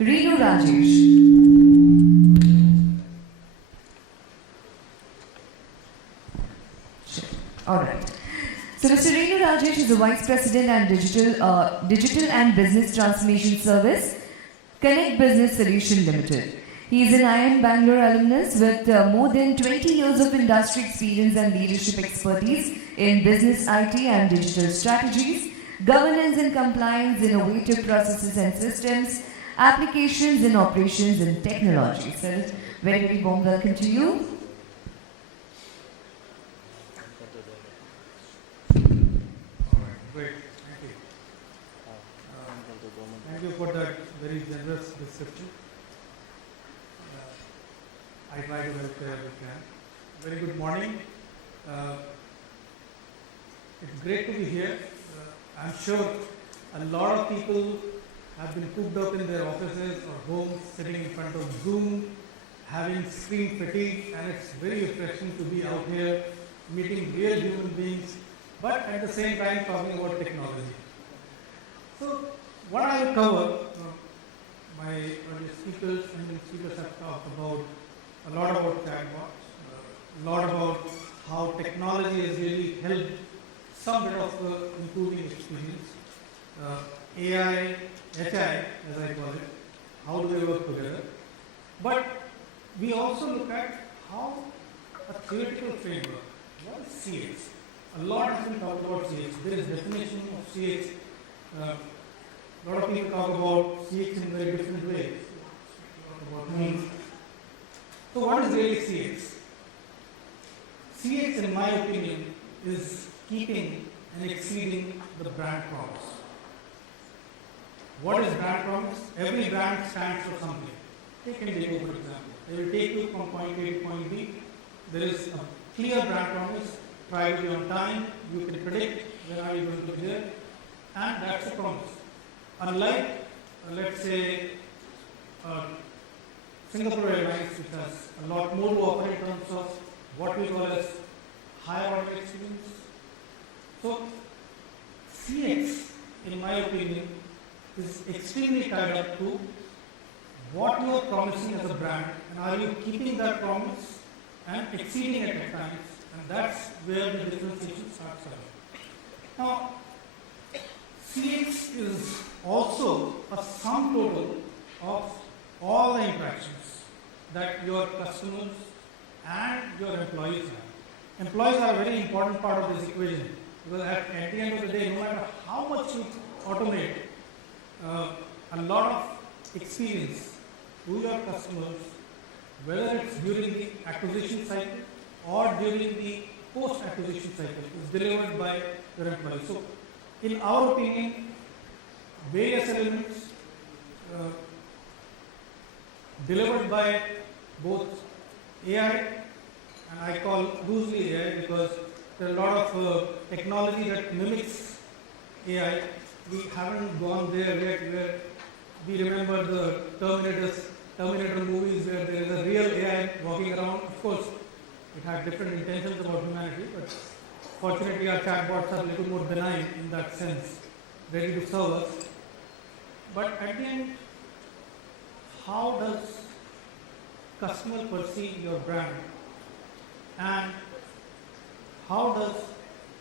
Renu Rajesh. All right. So Mr. Renu Rajesh is the Vice President and Digital and Business Transformation Service, Connect Business Solution Limited. He is an IIM Bangalore alumnus with more than 20 years of industry experience and leadership expertise in business IT and digital strategies, governance and compliance, innovative processes and systems, applications and operations and technology. So, very warm welcome to you. Great, thank you. Thank you for that very generous description. I try to help where we can. Very good morning. It's great to be here. I'm sure a lot of people have been cooped up in their offices or homes, sitting in front of Zoom, having screen fatigue, and it's very refreshing to be out here meeting real human beings, but at the same time talking about technology. So what I will cover, my earlier speakers and the speakers have talked about a lot about chatbots, a lot about how technology has really helped some bit of improving experience. AI, HI, as I call it, how do they work together? But we also look at how a theoretical framework, what is CX? A lot has been talked about CX. There is definition of CX. A lot of people talk about CX in very different ways. Talk about means. So what is really CX? CX, in my opinion, is keeping and exceeding the brand promise. What is brand promise? Every brand stands for something. Take Indigo, for example. They will take you from point A to point B. There is a clear brand promise. Try to be on time. You can predict when are you going to be there. And that's the promise. Unlike, let's say, Singapore Airlines, which has a lot more to offer in terms of what we call as higher order experience. So, CX, in my opinion, is extremely tied up to what you are promising as a brand, and are you keeping that promise and exceeding it at times, and that's where the differentiation starts out. Now, CX is also a sum total of all the interactions that your customers and your employees have. Employees are a very important part of this equation, because at the end of the day, no matter how much you automate, a lot of experience to your customers, whether it's during the acquisition cycle or during the post-acquisition cycle, is delivered by your employees. So, in our opinion, various elements delivered by both AI, and I call loosely AI because there are a lot of technology that mimics AI. We haven't gone there yet where we remember the Terminator movies where there is a real AI walking around. Of course, it had different intentions about humanity, but fortunately our chatbots are a little more benign in that sense, ready to serve us. But at the end, how does customer perceive your brand, and how does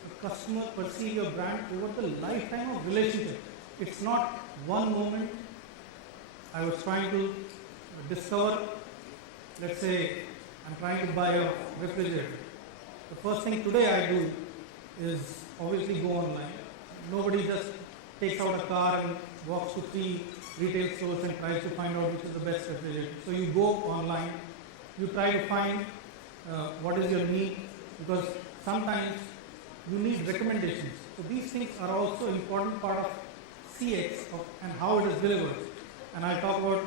the customer perceive your brand over the lifetime of relationship? It's not one moment. I was trying to discover, let's say I'm trying to buy a refrigerator. The first thing today I do is obviously go online. Nobody just takes out a car and walks to 3 retail stores and tries to find out which is the best refrigerator. So you go online, you try to find what is your need, because sometimes you need recommendations. So these things are also an important part of CX and how it is delivered. And I'll talk about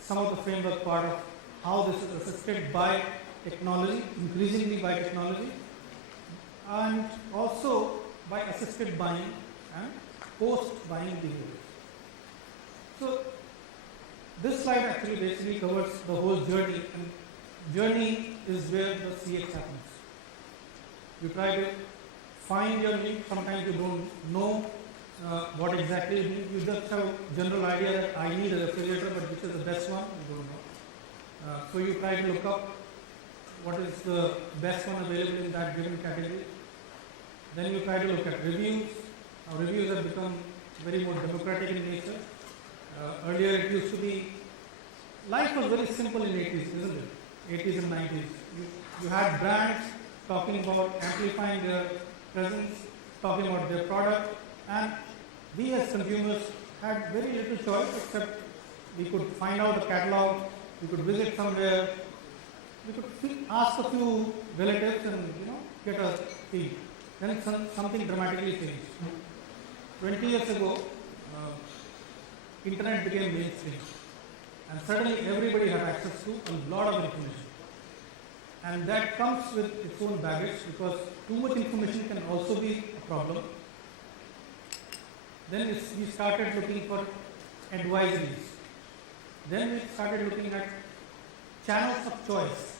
some of the framework part of how this is assisted by technology, increasingly by technology, and also by assisted buying and post-buying behavior. So this slide actually basically covers the whole journey, and journey is where the CX happens. You try to find your need. Sometimes you don't know what exactly you need. You just have a general idea that I need a refrigerator, but is the best one? You don't know. So you try to look up what is the best one available in that given category. Then you try to look at reviews. Now reviews have become very more democratic in nature. Earlier it used to be, life was very simple in 80s, isn't it? 80s and 90s. You had brands talking about amplifying their presence, talking about their product, and we as consumers had very little choice except we could find out a catalog, we could visit somewhere, we could ask a few relatives and get a feel. Then something dramatically changed. 20 years ago, internet became mainstream, and suddenly everybody had access to a lot of information. And that comes with its own baggage, because too much information can also be a problem. Then we started looking for advisories. Then we started looking at channels of choice.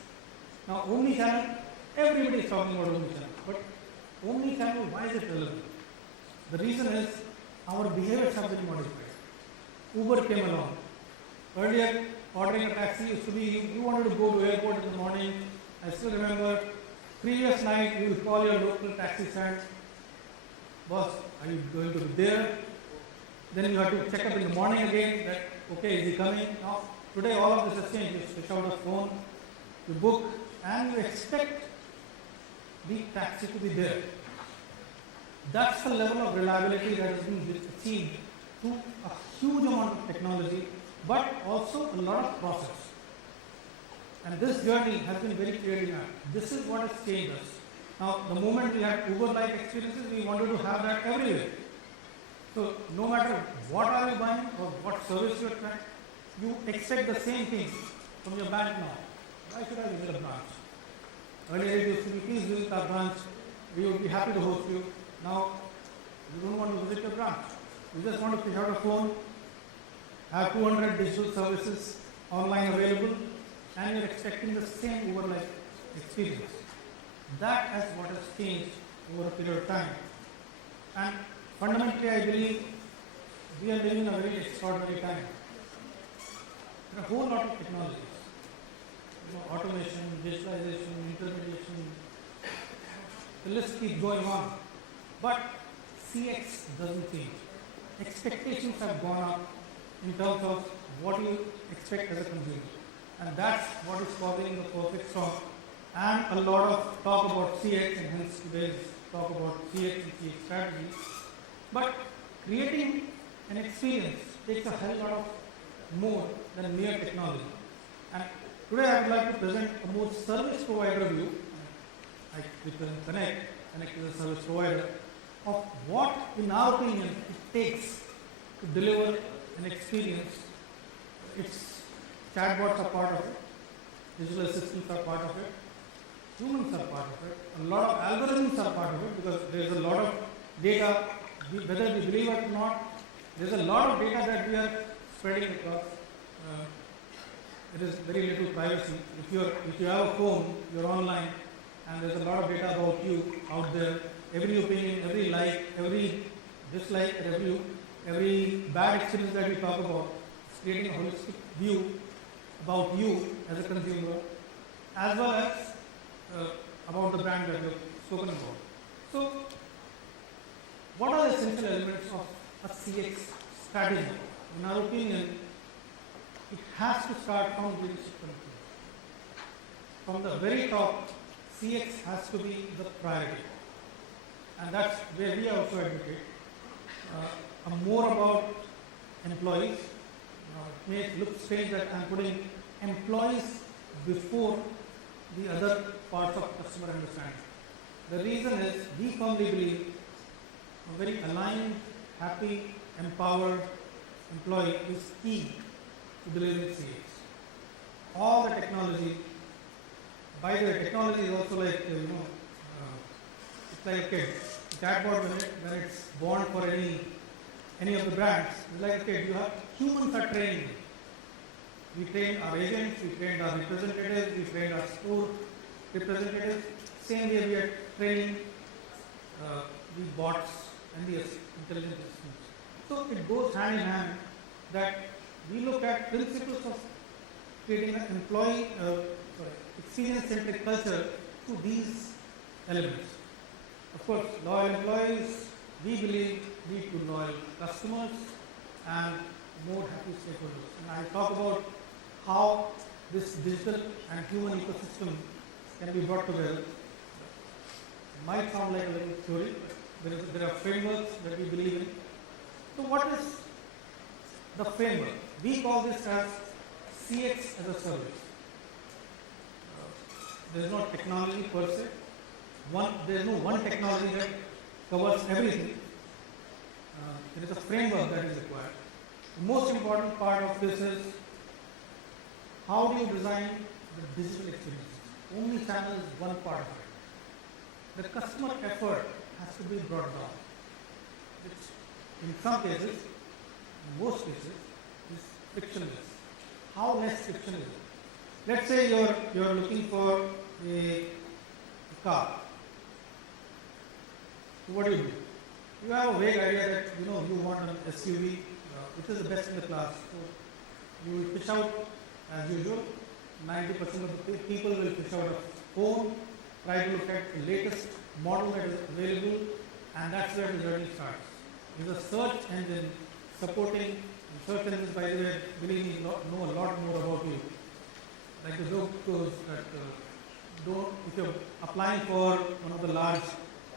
Now, omni-channel, everybody is talking about omni-channel, but omni-channel, why is it relevant? The reason is our behaviors have been modified. Uber came along. Earlier, ordering a taxi used to be, you wanted to go to airport in the morning. I still remember, previous night you will call your local taxi stand. Boss, are you going to be there? Then you have to check up in the morning again that, okay, is he coming? Now, today all of this has changed. You switch out the phone, you book, and you expect the taxi to be there. That's the level of reliability that has been achieved through a huge amount of technology, but also a lot of process. And this journey has been very clearly mapped. This is what has changed us. Now, the moment we had Uber-like experiences, we wanted to have that everywhere. So, no matter what are you buying or what service you are trying, you expect the same thing from your bank now. Why should I visit a branch? Earlier it used to be, please visit our branch. We would be happy to host you. Now, you don't want to visit your branch. You just want to pick out a phone, have 200 digital services online available, and you're expecting the same Uber-like experience. That is what has changed over a period of time. And fundamentally, I believe we are living in a very extraordinary time. There are a whole lot of technologies. Automation, digitalization, intermediation, the list keeps going on. But CX doesn't change. Expectations have gone up in terms of what you expect as a consumer. And that's what is causing the perfect storm. And a lot of talk about CX, and hence today's talk about CX and CX strategy. But creating an experience takes a hell lot of more than mere technology. And today I would like to present a more service provider view. I represent Connect is a service provider, of what, in our opinion, it takes to deliver an experience. Its chatbots are part of it, digital assistants are part of it, humans are part of it, a lot of algorithms are part of it, because there is a lot of data, whether we believe it or not, there is a lot of data that we are spreading across. There is very little privacy. If you have a phone, you're online, and there's a lot of data about you out there. Every opinion, every like, every dislike, every bad experience that we talk about is creating a holistic view about you as a consumer, as well as about the brand that you've spoken about. So, what are the essential elements of a CX strategy? In our opinion, it has to start from leadership control. From the very top, CX has to be the priority. And that's where we also advocate more about employees. It may look strange that I'm putting employees before the other parts of customer understanding. The reason is we firmly believe a very aligned, happy, empowered employee is key to delivering CX. All the technology, by the way, technology is also like, it's like a kid. Chatbot, when it's born for any of the brands, it's like a kid. Humans are trained. We train our agents, we train our representatives, we train our store representatives. Same way we are training the bots and the intelligent systems. So it goes hand in hand that we look at principles of creating an experience-centric culture through these elements. Of course, loyal employees, we believe, lead to loyal customers and more happy stakeholders. And I'll talk about how this digital and human ecosystem can be brought together. It might sound like a little theory, but there are frameworks that we believe in. So what is the framework? We call this as CX as a service. There is no technology per se. There is no one technology that covers everything. There is a framework that is required. The most important part of this is how do you design the digital experiences? Only channel is one part of it. The customer effort has to be brought down, which in some cases, in most cases, is frictionless. How less friction is it? Let's say you're looking for a car. So what do? You have a vague idea that you want an SUV, which is the best in the class. So you will fish out as usual. 90% of the people will fish out a phone, try to look at the latest model that is available, and that's where the journey starts. There's a search engine supporting. Search engines, by the way, believe me, know a lot more about you. Like the joke goes that if you're applying for one of the large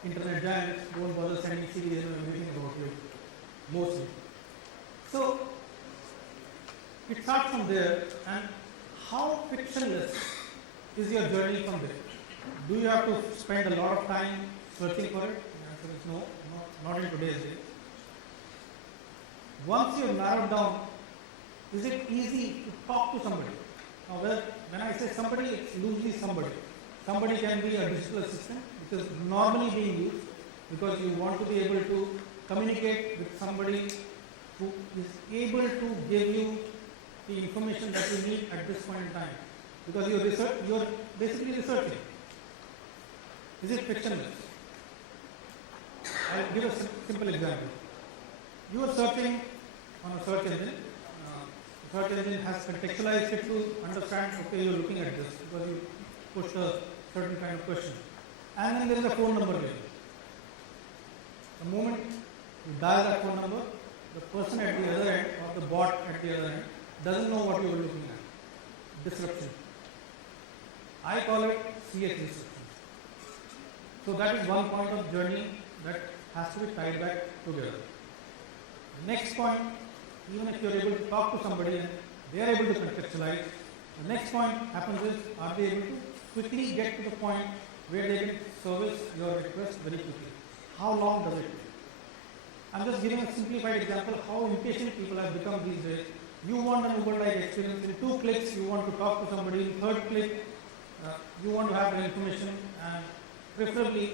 internet giants, don't bother sending CVs or anything about you, mostly. So it starts from there, and how frictionless is your journey from there? Do you have to spend a lot of time searching for it? The answer is no, not in today's day. Once you have narrowed down, is it easy to talk to somebody? Now, when I say somebody, it's loosely somebody. Somebody can be a digital assistant, which is normally being used because you want to be able to communicate with somebody who is able to give you the information that you need at this point in time. Because you're basically researching. Is it frictionless? I'll give a simple example. You are searching on a search engine. The search engine has contextualized it to understand, okay, you're looking at this because you pushed a certain kind of question. And then there is a phone number there. The moment you dial that phone number, the person at the other end or the bot at the other end doesn't know what you were looking at. Disruption. I call it CX disruption. So that is one point of journey that has to be tied back together. Next point, even if you are able to talk to somebody and they are able to contextualize, the next point happens is, are they able to quickly get to the point where they can service your request very quickly? How long does it take? I'm just giving a simplified example of how impatient people have become these days. You want an Uber-like experience. In 2 clicks, you want to talk to somebody. In 3rd click, you want to have the information, and preferably,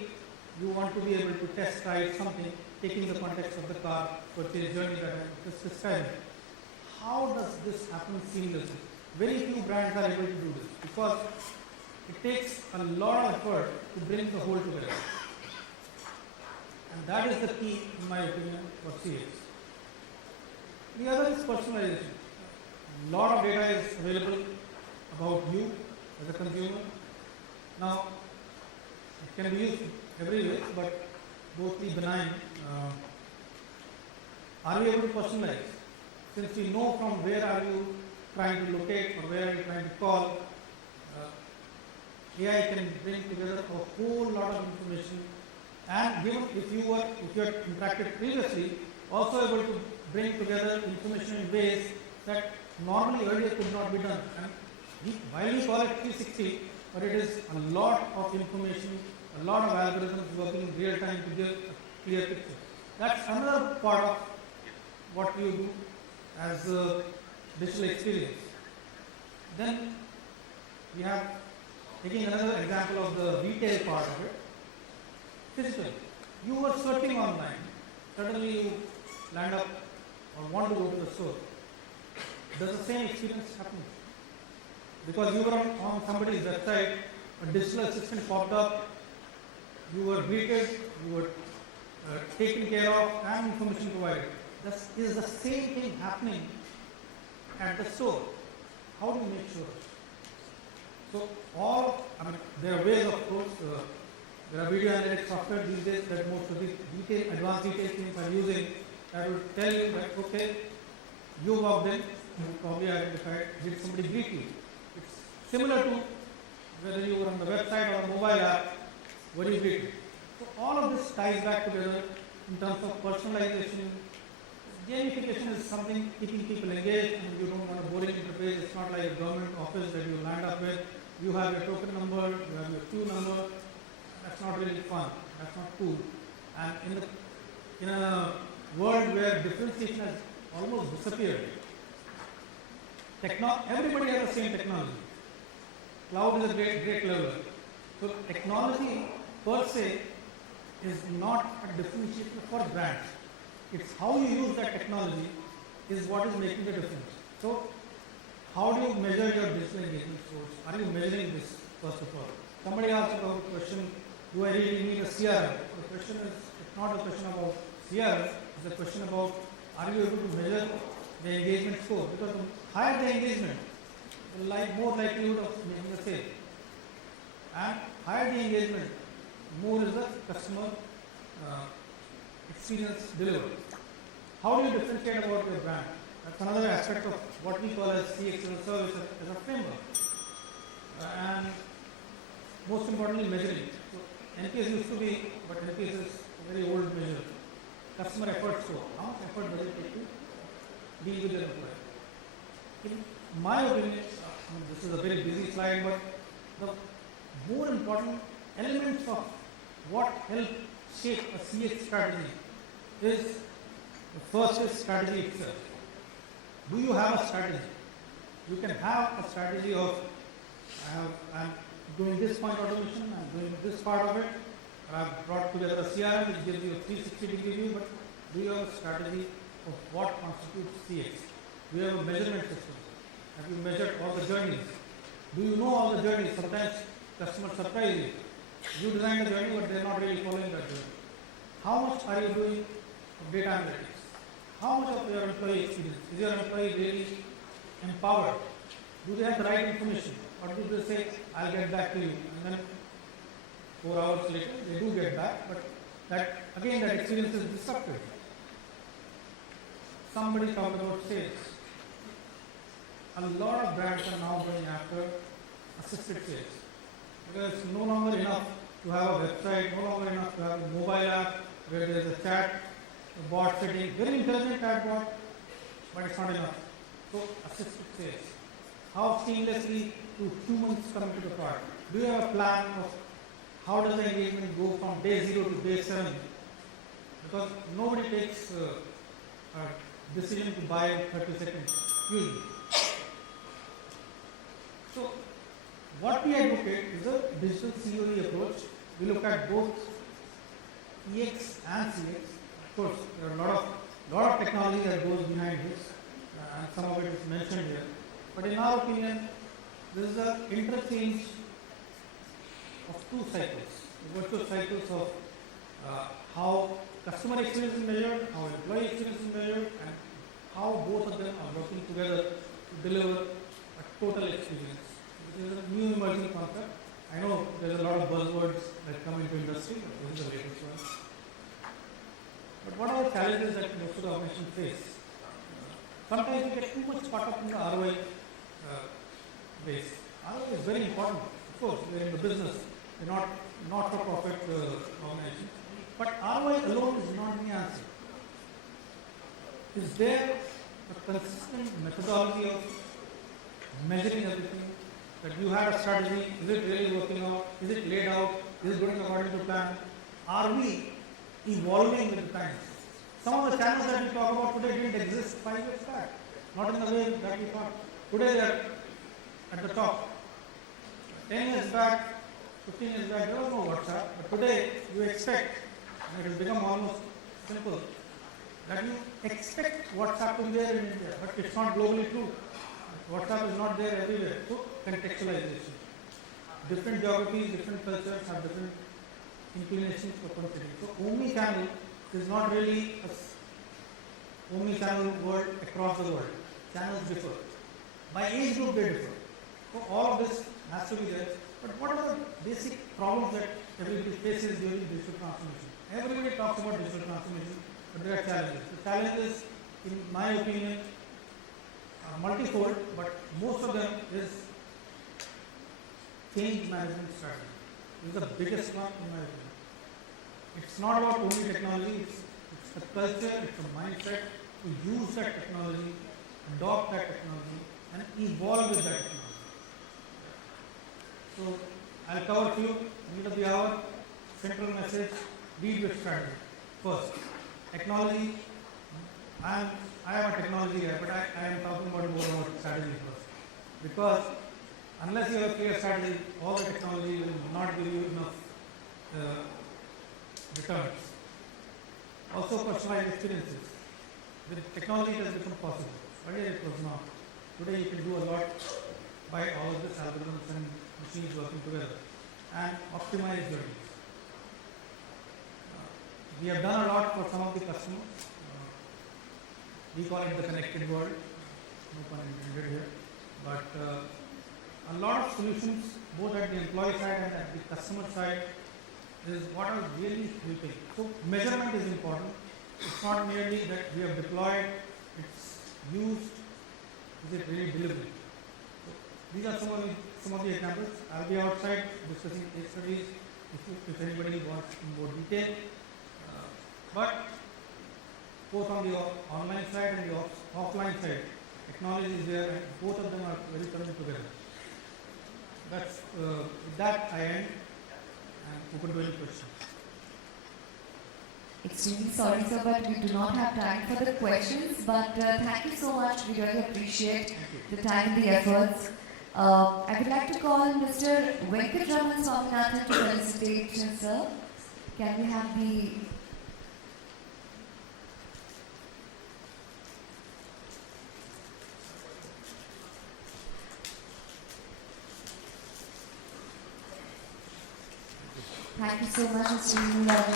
you want to be able to test drive something, taking the context of the car purchase journey that I just described. How does this happen seamlessly? Very few brands are able to do this because it takes a lot of effort to bring the whole together. And that is the key, in my opinion, for CX. The other is personalization. A lot of data is available about you as a consumer. Now, it can be used every way, but mostly benign. Are we able to personalize? Since we know from where are you trying to locate or where are you trying to call, AI can bring together a whole lot of information, and given if you had interacted previously, also able to bring together information in ways that normally earlier could not be done. And while we call it 360, but it is a lot of information, a lot of algorithms working in real time to give a clear picture. That's another part of what you do as a digital experience. Then we have, taking another example of the retail part of it, physical. You were searching online, suddenly you land up or want to go to the store. Does the same experience happen? Because you were on somebody's website, a digital assistant popped up, you were greeted, you were taken care of, and information provided. Is the same thing happening at the store. How do you make sure? So there are ways, of course, there are video analytics software these days that most of the advanced detail teams are using that will tell you that, okay, you walked in, you probably identified, did somebody greet you? It's similar to whether you were on the website or mobile app, were you greeted? So all of this ties back together in terms of personalization. Gamification is something keeping people engaged, and you don't want a boring interface. It's not like a government office that you land up with. You have your token number, you have your queue number. That's not really fun. That's not cool. And in a world where differentiation has almost disappeared, everybody has the same technology. Cloud is a great leveler. So technology per se is not a differentiator for brands. It's how you use that technology is what is making the difference. So how do you measure your digital engagement scores? Are you measuring this, first of all? Somebody asked about the question, do I really need a CRM? The question is, it's not a question about CRM, it's a question about, are you able to measure the engagement score? Because the higher the engagement, the more likelihood of making a sale. And higher the engagement, more is the customer experience delivered. How do you differentiate about your brand? That's another aspect of what we call as CX as a service, as a framework. And most importantly, measuring. So NPS used to be, but NPS is a very old measure. Customer effort score. How much effort does it take to deal with your employee? In my opinion, this is a very busy slide, but the more important elements of what help shape a CX strategy is, the first is strategy itself. Do you have a strategy? You can have a strategy of, I'm doing this point automation, I'm doing this part of it, I've brought together a CRM which gives you a 360-degree view, but do you have a strategy of what constitutes CX? Do you have a measurement system? Have you measured all the journeys? Do you know all the journeys? Sometimes customers surprise you. You design the journey, but they're not really following that journey. How much are you doing of data analytics? How much of your employee experience? Is your employee really empowered? Do they have the right information? Or do they say, I'll get back to you? And then 4 hours later, they do get back, but that experience is disrupted. Somebody talked about sales. A lot of brands are now going after assisted sales. Because it's no longer enough to have a website, no longer enough to have a mobile app where there is a chat, a bot setting, very intelligent chatbot, but it's not enough. So assisted sales. How seamlessly do humans come into the product? Do you have a plan of how does the engagement go from day 0 to day 7? Because nobody takes a decision to buy in 30 seconds, usually. So what we advocate is a digital COE approach. We look at both EX and CX. Of course, there are a lot of technology that goes behind this, and some of it is mentioned here. But in our opinion, this is an interchange of two cycles, the virtual cycles of how customer experience is measured, how employee experience is measured, and how both of them are working together to deliver a total experience. This is a new emerging concept. I know there's a lot of buzzwords that come into industry, but this is the latest one. But what are the challenges that most of the organizations face? Sometimes we get too much caught up in the ROI base. ROI is very important. Of course, we're in the business. We're not for profit organization. But ROI alone is not the answer. Is there a consistent methodology of measuring everything? That you have a strategy, is it really working out? Is it laid out? Is it going according to plan? Are we evolving with the times? Some of the channels that we talk about today didn't exist 5 years back. Not in the way that we thought. Today they are at the top. 10 years back, 15 years back, there was no WhatsApp. But today you expect, and it has become almost simple, that you expect WhatsApp to be there in India, but it's not globally true. WhatsApp is not there everywhere. So contextualization. Different geographies, different cultures have different inclinations for considering. So omni-channel is not really a omni-channel world across the world. channels differ. By age group they differ. So all of this has to be there. But what are the basic problems that everybody faces during digital transformation? Everybody talks about digital transformation, but there are challenges. The challenges, in my opinion, are multifold, but most of them is change management strategy. This is the biggest one in my opinion. It's not about only technology, it's the culture, it's the mindset to use that technology, adopt that technology, and evolve with that technology. So I'll cover a few. End of the hour, central message, lead with strategy. First, technology. I am a technology guy, but I am talking more about strategy first. Because unless you have a clear strategy, all the technology will not give you enough returns. Also, personalized experiences. With technology, it has become possible. Earlier, it was not. Today, you can do a lot by all of this algorithms and machines working together and optimize your needs. We have done a lot for some of the customers. We call it the connected world. No pun intended here. But a lot of solutions, both at the employee side and at the customer side, is what are really helping. So measurement is important. It's not merely that we have deployed, it's used, is it really delivering? So these are some of the examples. I'll be outside discussing case studies if anybody wants in more detail. But both on the online side and the offline side, technology is there and both of them are very coming together. That's with that I end and open to any questions. Extremely sorry, sir, but we do not have time for the questions. But thank you so much. We really appreciate the time and the efforts. I would like to call Mr. Venkatraman Swaminathan to felicitate, sir. Can we have the... Thank you so much, Mr.